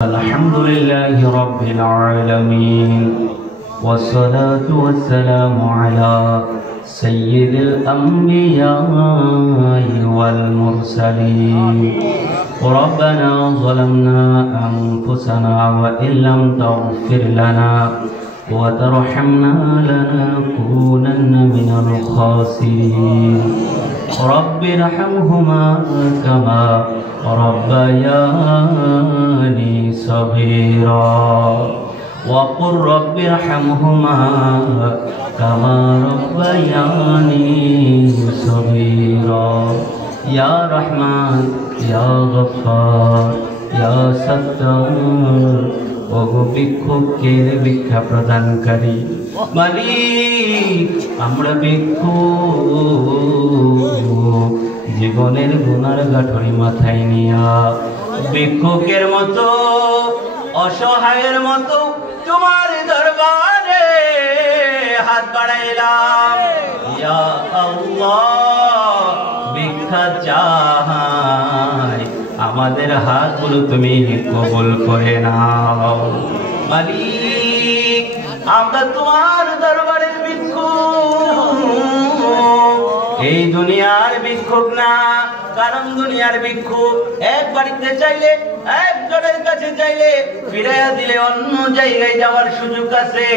الحمد لله رب العالمين والصلاة والسلام على سيد الأنبياء والمرسلين ربنا ظلمنا أنفسنا وإن لم تغفر لنا وترحمنا لنكونن من الخاسرين رب ارحمهما كما ربياني صغيرا وقل رب ارحمهما كما ربياني صغيرا يا رحمن يا غفار يا ستار ওগো ভিক্ষুকের ভিক্ষা প্রদানকারী মালিক, আমরা ভিক্ষুক জীবনের গুনার গাঁঠরি মাথায় নিয়া ভিক্ষুকের মতো অসহায়ের মতো তোমার দরবারে হাত বাড়াইলাম। ইয়া আল্লাহ, ভিক্ষা চাই, আমাদের হাতগুলো তুমি কবুল করে নাও। মালিক, আমরা তোমার দরবারের ভিক্ষুক, এই দুনিয়ার ভিক্ষুক না। কারণ দুনিয়ার ভিক্ষুক এক বাড়িতে চাইলে, একজনের কাছে চাইলে ফিরাইয়া দিলে অন্য জায়গায় যাওয়ার সুযোগ আছে,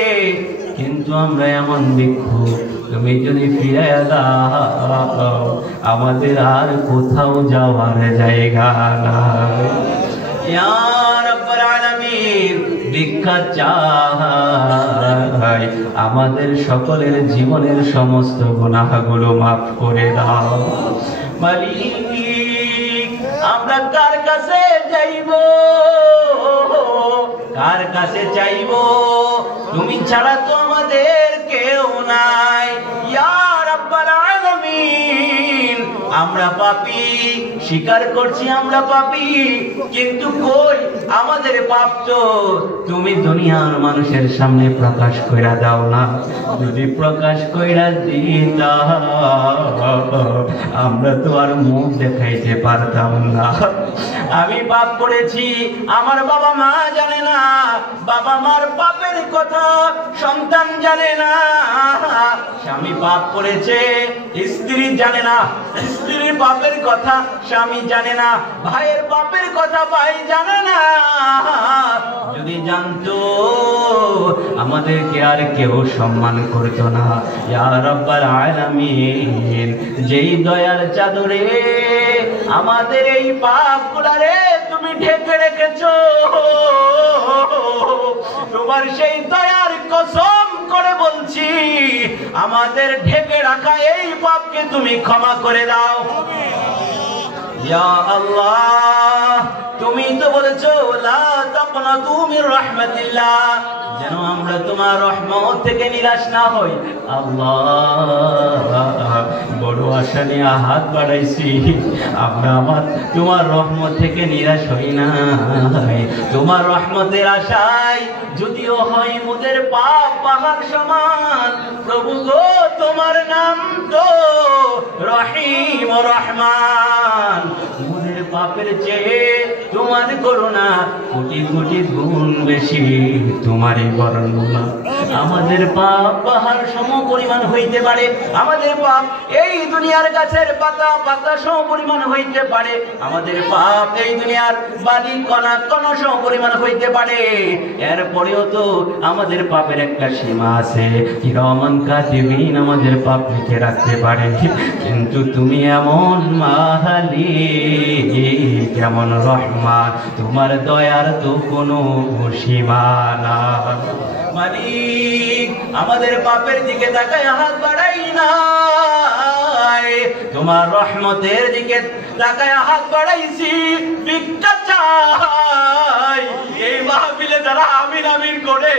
কিন্তু আমরা এমন ভিক্ষুক তুমি যদি ফিরাইয়া দাও আমাদের আর কোথাও যাওয়ার জায়গা নাই। ইয়া রাব্বুল আলামিন, ভিক্ষা চাই, আমাদের সকলের জীবনের সমস্ত গুনাহগুলো মাফ করে দাও। মালিক, আমরা কার কাছে যাইব, কার কাছে চাইব? তুমি ছাড়া তো আমাদের কেউ নাই। ইয়া রাব্বুল আলামিন, আমরা পাপী, স্বীকার করছি আমরা পাপী, কিন্তু কই আমাদের পাপ তো তুমি দুনিয়ার মানুষের সামনে প্রকাশ কইরা দাও না। যদি প্রকাশ কইরা দিতা আমরা তো আর মুখ দেখাইতে পারতাম না। আমি পাপ করেছি, আমার বাবা মা জানে না, বাবা মার পাপের কথা সন্তান জানে না। স্বামী পাপ করেছে, স্ত্রী জানে না, স্ত্রীর পাপের কথা স্বামী জানে না, ভাইয়ের পাপের কথা ভাই জানে না। যদি জানতো আমাদেরকে আর কেউ সম্মান করতো না। ইয়া রাব্বুল আলামিন, যেই দয়ার চাদরে আমাদের এই পাপগুলারে তুমি ঢেকে রেখেছো, তোমার সেই দয়ার কসম করে বলছি, আমাদের ঢেকে রাখা এই পাপকে তুমি ক্ষমা করে দাও। ইয়া আল্লাহ, তুমি তো বলেছো লা তাকনাতু মির রাহমাতিল্লাহ, যেন আমরা তোমার রহমত থেকে নিরাশ না হই। আল্লাহ, বড় আশা নিয়ে হাত বাড়াইছি, আমরা তোমার রহমত থেকে নিরাশ হই না। তোমার রহমতের আশায় যদিও হয় মোদের পাপ পাহাড় সমান, প্রভু গো তোমার নাম তো রহিম ও রহমান। মোদের পাপের চেয়ে তোমার করুণা কোটি কোটি গুণ বেশি, তোমারই বর্ণনা। আমাদের পাপ পাহাড় সম পরিমাণ হইতে পারে, আমাদের পাপ এই দুনিয়ার গাছের পাতা পাতা সম পরিমাণ হইতে পারে, আমাদের পাপ এই দুনিয়ার বালি কণা কণা সম পরিমাণ হইতে পারে। এরপরেও তো আমাদের পাপের একটা সীমা আছে, কিরামান কাতিবিন আমাদের পাপ লিখে রাখতে পারে। কিন্তু তুমি এমন মালিক, কেমন রহমান, তোমার দয়ার তো কোনো সীমা নাই। মালিক, আমাদের পাপের দিকে তাকায় হাত বাড়াই নাই, তোমার রহমতের দিকে তাকায় হাত বাড়াইছি। ভিক্ষা চাই, এই মাহফিলে যারা আমিন আমিন করে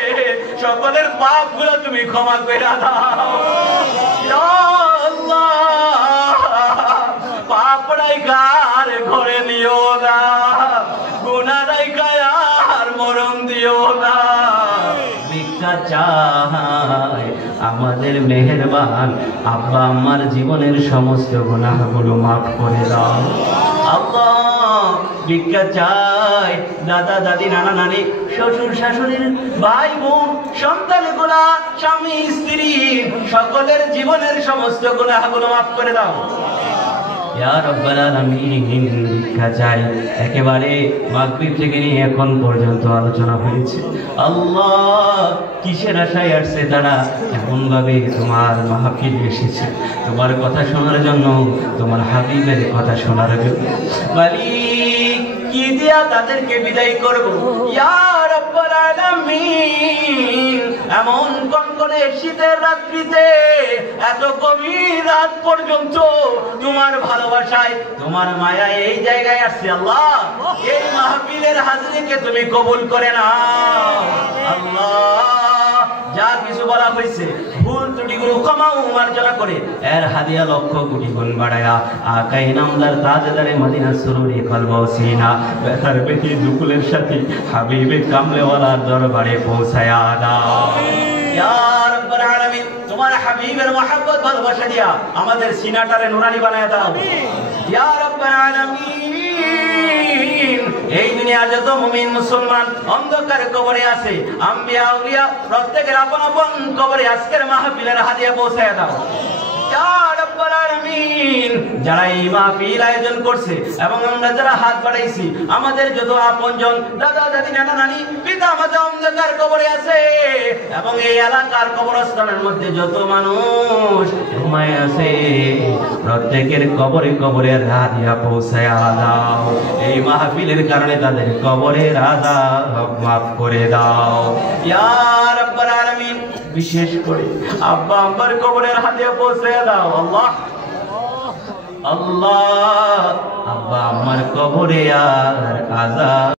সকলের পাপগুলো তুমি ক্ষমা করে দাও। ইয়া আল্লাহ, পাপ রাইকার ঘরে নিও না, গুনাহ রাইকার আর মরণ দিও না। ভিক্ষা চাই, আমাদের মেহেরবান আব্বা আম্মার জীবনের সমস্ত গুনাহগুলো মাফ করে দাও। আল্লাহ ভিক্ষা চাই। দাদা দাদি নানা নানি শ্বশুর শাশুড়ির ভাই বোন সন্তানগুলা স্বামী স্ত্রী সকলের জীবনের সমস্ত গুনাহগুলো মাফ করে দাও ইয়া রাব্বাল আলামিন। ভিক্ষা চাই। একেবারে মাগরিব থেকে নিয়ে এখন পর্যন্ত আলোচনা হয়েছে। আল্লাহ কিসের আশায় আসছে তারা? এমন ভাবে তোমার মাহফিল এসেছে তোমার কথা শোনার জন্য, তোমার হাবিবের কথা শোনার জন্য। মালিক কি দিয়া তাদেরকে বিদায় করব ইয়া রাব্বাল আলামিন? এমন কনকনে শীতের রাত্রিতে এত গভীর রাত পর্যন্ত তোমার ভালোবাসায় তোমার মায়া এই জায়গায় আসছে। আল্লাহ এই মাহফিলের হাজিরিকে তুমি কবুল করে নাও। আল্লাহ যা কিছু বলা হয়েছে ভুল ত্রুটিগুলো ক্ষমা ও মার্জনা করে এর হাদিয়া লক্ষ কোটি গুণ বাড়ায়া আকাই নামদার তাজদারে মদিনা সুরুরি কলব সিনা বেতার বেতি দুকুলের সাথে হাবিবে কামলেওয়ালার দরবারে পৌঁছায়া দাও ইয়া রাব্বাল আলামিন। তোমার হাবিবের মহব্বত ভালোবাসা দিয়া আমাদের সিনাটারে নুরানি বানায়া দাও ইয়া রাব্বাল আলামিন। এই দুনিয়ার যত মুমিন মুসলমান অন্ধকার কবরে আছে, আম্বিয়া আউলিয়া প্রত্যেকের আপন আপন কবরে আজকের মাহফিলের হাদিয়া পৌঁছায়া দাও ইয়া রাব্বাল আলামিন। যারা এই মাহফিল আয়োজন করছে এবং আমরা যারা হাত বাড়াইছি, আমাদের যত আপনজন দাদা দাদি নানা নানি পিতা মাতা অন্ধকার কবরে আছে এবং এই এলাকার কবরস্থানের মধ্যে যত মানুষ ঘুমায় আছে, প্রত্যেকের কবরে কবরের হাদিয়া পৌঁছায়া দাও। এই মাহফিলের কারণে তাদের কবরের আযাব মাফ করে দাও ইয়া রাব্বাল আলামিন। বিশেষ করে আব্বা আম্মার কবরের হাদিয়া পৌঁছায়া দাও আল্লাহ। আল্লাহ আব্বা আম্মার কবরে আর আযাব